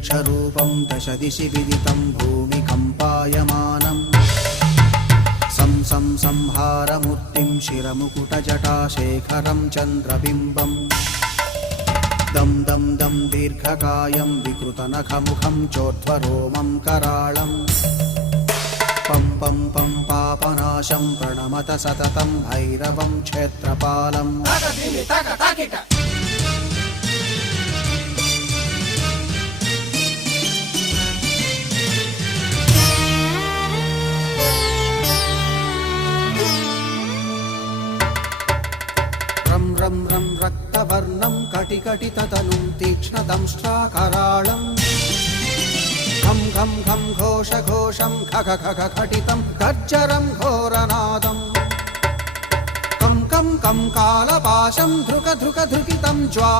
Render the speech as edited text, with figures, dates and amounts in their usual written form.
वृक्षरूपं दशदिशि विदितं भूमिकम्पायमानम् संहारमूर्तिं शिरमुकुटजटाशेखरं चन्द्रबिम्बम् दं दं दं दीर्घकायं विकृतनखमुखं चोर्ध्वरोमं कराळम् पं पं पं पापनाशं प्रणमत सततं भैरवं क्षेत्रपालम् रं रं रं रक्तवर्णं कटिकटिततनुं तीक्ष्णदंष्ट्राकराळम् घं घं घं घोषघोषं खग खग खटितं गर्जरं घोरनादम् कं कं कं कालपाशं धृक धृक धृकितं ज्वा